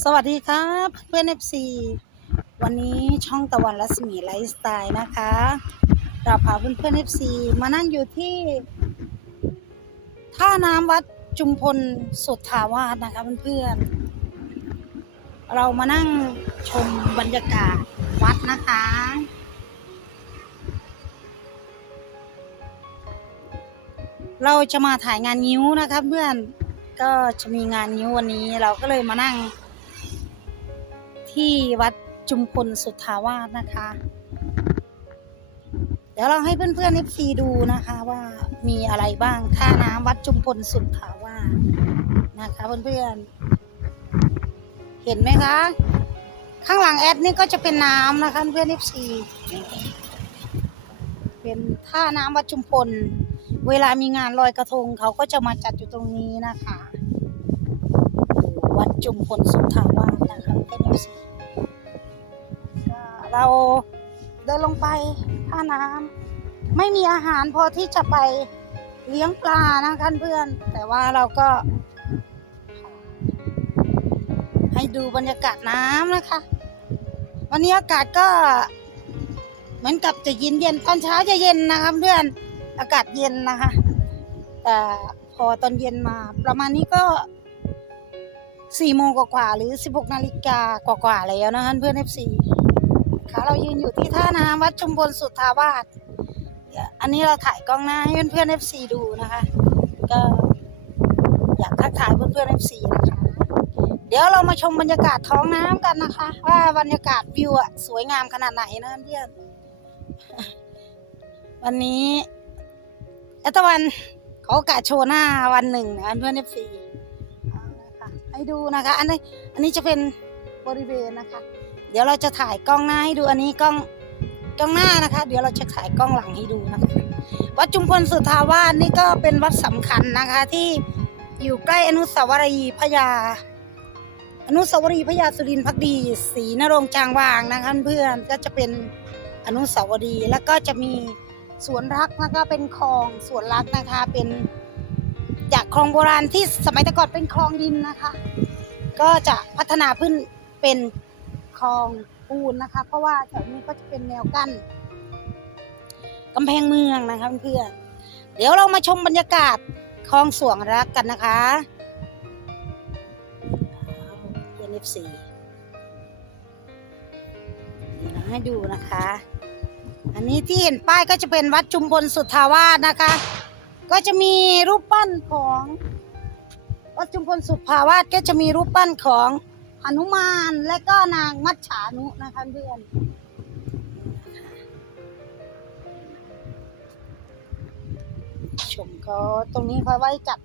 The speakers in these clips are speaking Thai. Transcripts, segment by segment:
สวัสดีครับเพื่อน FC วันนี้ช่องตะวันรัศมีไลฟ์สไตล์นะคะ เราพาเพื่อนเพื่อน FC มานั่งอยู่ที่ท่าน้ำวัดจุมพลสุทธาวาสนะคะเพื่อนๆเรามานั่งชมบรรยากาศวัดนะคะเราจะมาถ่ายงานนิ้วนะคะเพื่อนก็จะมีงานนิ้ววันนี้เราก็เลยมานั่ง ที่วัดจุมพลสุทธาวาสนะคะ เดี๋ยวเราให้เพื่อนๆ FC ดูนะคะว่ามีอะไรบ้างท่าน้ำวัดจุมพลสุทธาวาสนะคะเพื่อนๆเห็นไหมคะ ข้างหลังแอดนี่ก็จะเป็นน้ำนะคะเพื่อน FC เป็นท่าน้ำวัดจุมพล เวลามีงานลอยกระทงเขาก็จะมาจัดอยู่ตรงนี้นะคะ วัดจุมพลสุทธาวาสนะคะเพื่อน FC ก็เราเดินลงไปท่าน้ำไม่มีอาหารพอที่จะไปเลี้ยงปลานะคะเพื่อน แต่ว่าเราก็ ให้ดูบรรยากาศน้ำนะคะ วันนี้อากาศก็เหมือนกับจะเย็นเย็นตอนเช้าจะเย็นนะคะเพื่อนอากาศเย็นนะคะ แต่พอตอนเย็นมาประมาณนี้ก็ สี่โมงกว่าๆหรือสิบหกนาฬิกากว่าๆแล้วนะคะเพื่อนเอฟซีค่ะเรายืนอยู่ที่ท่าน้ำวัดชุมพลสุทธาวาสอันนี้เราถ่ายกล้องหน้าให้เพื่อนๆเอฟซีดูนะคะ ก็อยากทักทายเพื่อนๆเอฟซีนะคะเดี๋ยวเรามาชมบรรยากาศท้องน้ำกันนะคะ ว่าบรรยากาศวิวอะสวยงามขนาดไหนนะเพื่อนวันนี้อตตะวันเขอโอกาสโชว์หน้าวันหนึ่งนะเพื่อนเอฟซี ให้ดูนะคะ อันนี้อันนี้จะเป็นบริเวณนะคะ เดี๋ยวเราจะถ่ายกล้องหน้าให้ดูอันนี้กล้องกล้องหน้านะคะ เดี๋ยวเราจะถ่ายกล้องหลังให้ดูนะคะ วัดจุมพลสุทาวาสนี่ก็เป็นวัดสำคัญนะคะ ที่อยู่ใกล้อนุสาวรีย์พญาอนุสาวรีย์พญาสุรินทร์พักดีศรีนรงค์จางวางนะคะเพื่อนก็จะเป็นอนุสาวรีย์แล้วก็จะมีสวนรักแล้วก็เป็นคลองสวนรักนะคะเป็น จากคลองโบราณที่สมัยแต่ก่อนเป็นคลองดินนะคะ ก็จะพัฒนาขึ้นเป็นคลองปูนนะคะ เพราะว่าแถวนี้ก็จะเป็นแนวกั้นกำแพงเมืองนะคะเพื่อนเดี๋ยวเรามาชมบรรยากาศคลองสวนรักกันนะคะเพื่อนเอฟซีให้ดูนะคะ อันนี้ที่เห็นป้ายก็จะเป็นวัดจุมพลสุทธาวาสนะคะ ก็จะมีรูปปั้นของวัดจุมพลสุทธาวาสก็จะมีรูปปั้นของหนุมานและก็นางมัจฉานุนะคะเพื่อนชมก็ตรงนี้เขาไว้จัด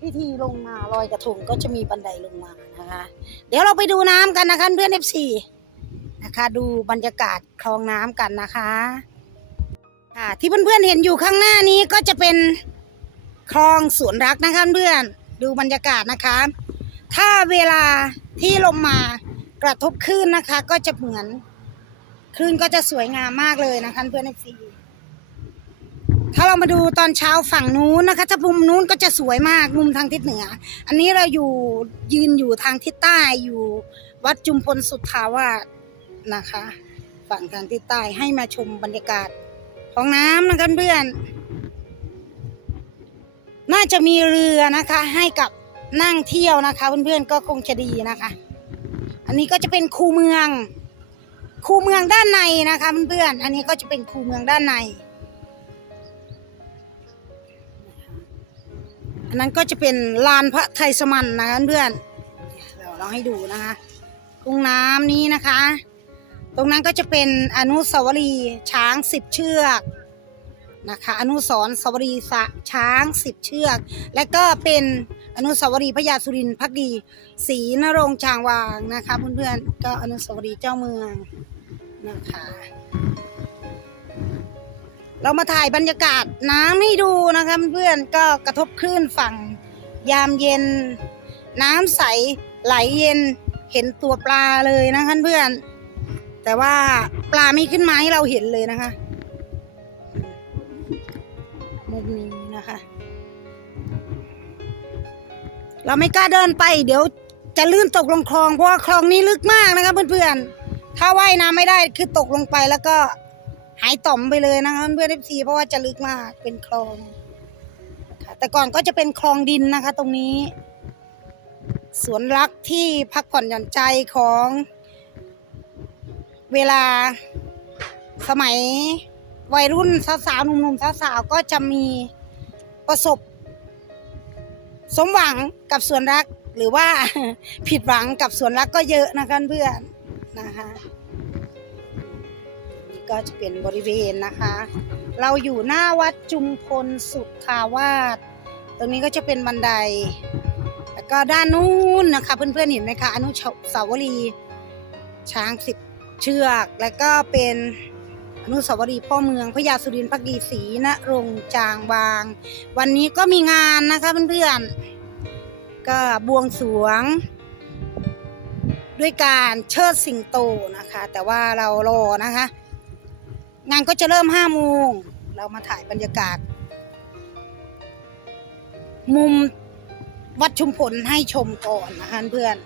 พิธีลงมาลอยกระทงก็จะมีบันไดลงมานะคะ เดี๋ยวเราไปดูน้ำกันนะคะเพื่อนเอฟซีนะคะ ดูบรรยากาศคลองน้ำกันนะคะ ค่ะที่เพื่อนๆเห็นอยู่ข้างหน้านี้ก็จะเป็นคลองสวนรักนะคะเพื่อนดูบรรยากาศนะคะ ถ้าเวลาที่ลมมากระทบคลื่นนะคะ ก็จะเหมือนคลื่นก็จะสวยงามมากเลยนะคะเพื่อนเอฟซีถ้าเรามาดูตอนเช้าฝั่งนู้นนะคะ ถ้ามุมนู้นก็จะสวยมากมุมทางทิศเหนือ อันนี้เราอยู่ยืนอยู่ทางทิศใต้อยู่วัดจุมพลสุทธาวาสนะคะ ฝั่งทางทิศใต้ให้มาชมบรรยากาศ ของน้ำนะเพื่อนน่าจะมีเรือนะคะ ให้กับนั่งเที่ยวนะคะ เพื่อนๆก็คงจะดีนะคะ อันนี้ก็จะเป็นคูเมือง คูเมืองด้านในนะคะเพื่อนๆอันนี้ก็จะเป็นคูเมืองด้านใน อันนั้นก็จะเป็นลานพระไทยสมันนะคะเพื่อนเดี๋ยวเราให้ดูนะคะกุ้งน้ำนี้นะคะ ตรงนั้นก็จะเป็นอนุสาวรีย์ช้างสิบเชือกนะคะอนุสรสาวรีย์ช้างสิบเชือก และก็เป็นอนุสาวรีย์พญาสุรินทร์พักดีศรีนรงค์จางวางนะคะเพื่อนๆก็อนุสาวรีย์เจ้าเมืองนะคะเรามาถ่ายบรรยากาศน้ำให้ดูนะคะเพื่อนๆก็กระทบคลื่นฝั่งยามเย็น น้ำใสไหลเย็นเห็นตัวปลาเลยนะคะเพื่อน แต่ว่าปลาไม่ขึ้นมาให้เราเห็นเลยนะคะ มุมนี้นะคะ เราไม่กล้าเดินไป เดี๋ยวจะลื่นตกลงคลองเพราะว่าคลองนี้ลึกมากนะคะเพื่อนๆ ถ้าว่ายน้ำไม่ได้คือตกลงไปแล้วก็หายต่อมไปเลยนะคะเพื่อนเอฟซีเพราะว่าจะลึกมากเป็นคลองค่ะแต่ก่อนก็จะเป็นคลองดินนะคะ ตรงนี้ สวนรักที่พักผ่อนหย่อนใจของ เวลาสมัยวัยรุ่นสาวๆหนุ่มๆสาวๆก็จะมีประสบ สมหวังกับส่วนรักหรือว่าผิดหวังกับส่วนรักก็เยอะนะคะเพื่อนนะคะนี่ก็จะเป็นบริเวณนะคะ เราอยู่หน้าวัดจุมพลสุทธาวาสตรงนี้ก็จะเป็นบันไดแล้วก็ด้านนู้นนะคะ เพื่อนๆเห็นไหมคะอนุสาวรีย์ช้างสิบ เชือก แล้วก็เป็นอนุสาวรีย์พ่อเมืองพระยาสุรินทร์พักดีศรีณรงค์จางบาง วันนี้ก็มีงานนะคะเพื่อนๆก็บวงสรวง ด้วยการเชิดสิงโตนะคะ แต่ว่าเรารอนะคะ งานก็จะเริ่มห้าโมงเรามาถ่ายบรรยากาศ มุมวัดชุมพลให้ชมก่อนนะคะเพื่อน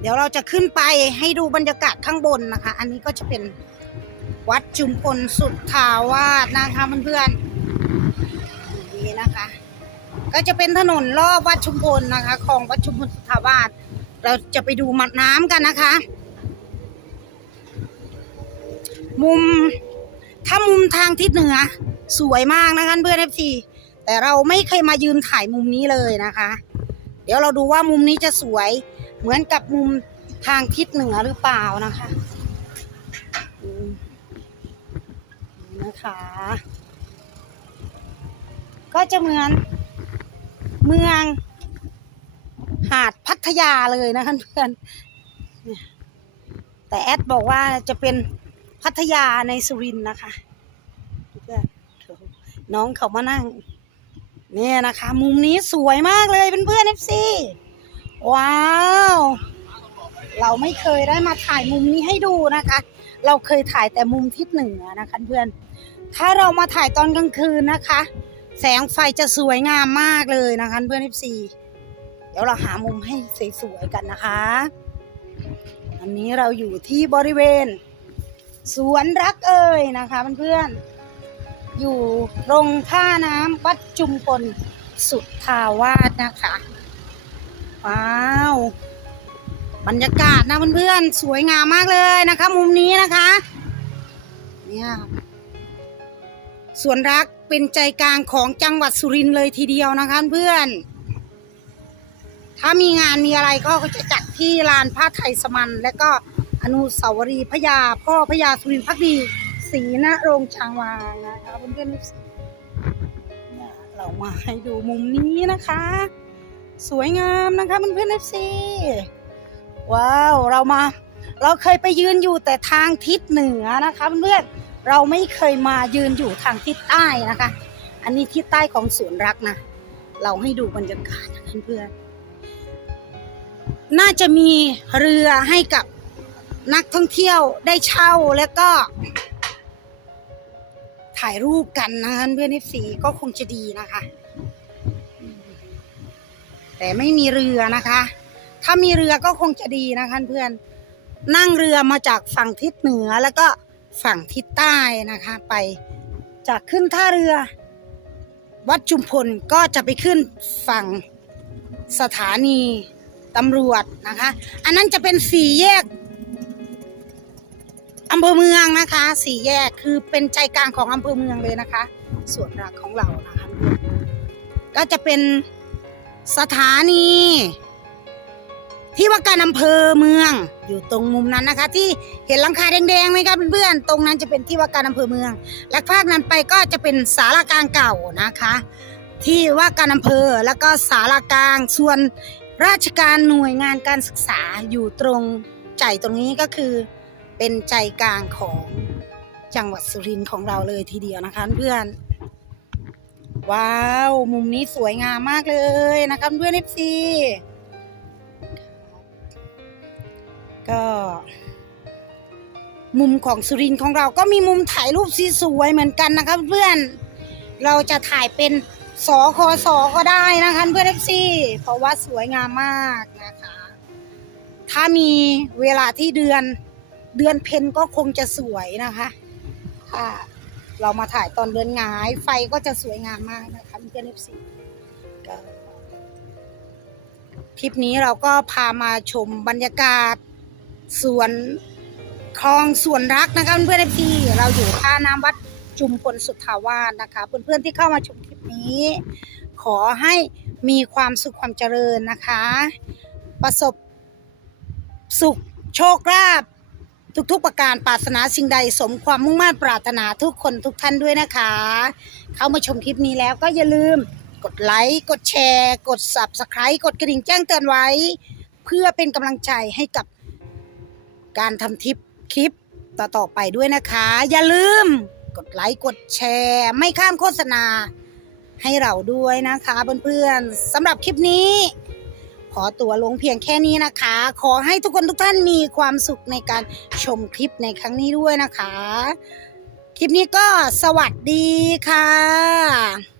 เดี๋ยวเราจะขึ้นไปให้ดูบรรยากาศข้างบนนะคะ อันนี้ก็จะเป็นวัดชุมพลสุทธาวาสนะคะเพื่อนๆนี่นะคะ ก็จะเป็นถนนรอบวัดชุมพลนะคะคลองวัดชุมพลสุทธาวาสเราจะไปดูมัดน้ำกันนะคะ มุมถ้ามุมทางทิศเหนือ สวยมากนะคะเพื่อนเอฟซีแต่เราไม่เคยมายืนถ่ายมุมนี้เลยนะคะ เดี๋ยวเราดูว่ามุมนี้จะสวย เหมือนกับมุมทางทิศเหนือหรือเปล่านะคะนะคะ ก็จะเหมือนเมืองหาดพัทยาเลยนะคะเพื่อน แต่แอดบอกว่าจะเป็นพัทยาในสุรินทร์นะคะเพื่อนน้องเขามานั่ง เนี่ยนะคะ มุมนี้สวยมากเลยเป็นเพื่อนเอฟซี ว้าว เราไม่เคยได้มาถ่ายมุมนี้ให้ดูนะคะ เราเคยถ่ายแต่มุมทิศเหนือนะคะเพื่อน ถ้าเรามาถ่ายตอนกลางคืนนะคะ แสงไฟจะสวยงามมากเลยนะคะเพื่อนเอฟซีเดี๋ยวเราหามุมให้สวยๆกันนะคะอันนี้เราอยู่ที่บริเวณ สวนรักเอ่ยนะคะเพื่อนๆอยู่ตรงท่าน้ำวัดจุมพลสุทธาวาสนะคะ ว้าว บรรยากาศนะเพื่อนๆ สวยงามมากเลยนะคะ มุมนี้นะคะ เนี่ยสวนรักเป็นใจกลางของจังหวัดสุรินทร์เลยทีเดียวนะคะเพื่อน ถ้ามีงานมีอะไรก็จะจัดที่ลานผ้าไทยสมัน และก็อนุสาวรีย์พระยาพ่อพระยาสุรินทร์พักดีศรีณโรงช้างวางนะคะเพื่อนๆเนี่ยเรามาให้ดูมุมนี้นะคะ สวยงามนะคะเพื่อนๆเอฟซีว้าวเรามา เราเคยไปยืนอยู่แต่ทางทิศเหนือนะคะเพื่อนๆเราไม่เคยมายืนอยู่ทางทิศใต้นะคะ อันนี้ทิศใต้ของสวนรักนะ เราให้ดูบรรยากาศนะเพื่อนๆน่าจะมีเรือให้กับนักท่องเที่ยวได้เช่าแล้วก็ ถ่ายรูปกันนะคะเพื่อนเอฟซีก็คงจะดีนะคะ แต่ไม่มีเรือนะคะ ถ้ามีเรือก็คงจะดีนะคะเพื่อนนั่งเรือมาจากฝั่งทิศเหนือแล้วก็ฝั่งทิศใต้นะคะ ไปจากขึ้นท่าเรือ วัดจุมพลก็จะไปขึ้นฝั่งสถานีตำรวจนะคะ อันนั้นจะเป็นสี่แยกอำเภอเมืองนะคะสี่แยกคือเป็นใจกลางของอำเภอเมืองเลยนะคะ ส่วนรักของเรานะคะ ก็จะเป็น สถานี ที่ว่าการอำเภอเมือง อยู่ตรงมุมนั้นนะคะ ที่เห็นหลังคาแดงๆไหมครับเพื่อนๆตรงนั้นจะเป็นที่ว่าการอำเภอเมือง และภาคนั้นไปก็จะเป็นสารากลางเก่านะคะ ที่ว่าการอำเภอแล้วก็สารากลางส่วนราชการหน่วยงานการศึกษาอยู่ตรงใจตรงนี้ก็คือเป็นใจกลางของจังหวัดสุรินทร์ของเราเลยทีเดียวนะคะเพื่อน ว้าว มุมนี้สวยงามมากเลยนะคะเพื่อนเอฟซีก็มุมของสุรินของเราก็มีมุมถ่ายรูปสวยเหมือนกันนะคะเพื่อนเราจะถ่ายเป็นสอคอสอก็ได้นะคะเพื่อนเอฟซีเพราะว่าสวยงามมากนะคะ ถ้ามีเวลาที่เดือนเดือนเพ็ญก็คงจะสวยนะคะถ้า เรามาถ่ายตอนเดือนงาย ไฟก็จะสวยงามมากนะคะเพื่อนเอฟซีก็ทริปนี้เราก็พามาชมบรรยากาศสวนคลองสวนรักนะคะเพื่อนเอฟซีเราอยู่ท่าน้ำวัดจุมพลสุทธาวาสนะคะเพื่อนๆที่เข้ามาชมคลิปนี้ ขอให้มีความสุขความเจริญนะคะ ประสบสุขโชคลาภ ทุกๆประการปรารถนาสิ่งใดสมความมุ่งมั่นปรารถนาทุกคนทุกท่านด้วยนะคะ เข้ามาชมคลิปนี้แล้วก็อย่าลืมกดไลค์ กดแชร์ กด subscribe กดกระดิ่งแจ้งเตือนไว้ เพื่อเป็นกำลังใจให้กับการทำทิปคลิปต่อๆไปด้วยนะคะ อย่าลืมกดไลค์กดแชร์ ไม่ข้ามโฆษณาให้เราด้วยนะคะเพื่อนๆสำหรับคลิปนี้ ขอตัวลงเพียงแค่นี้นะคะ ขอให้ทุกคนทุกท่านมีความสุขในการชมคลิปในครั้งนี้ด้วยนะคะ คลิปนี้ก็สวัสดีค่ะ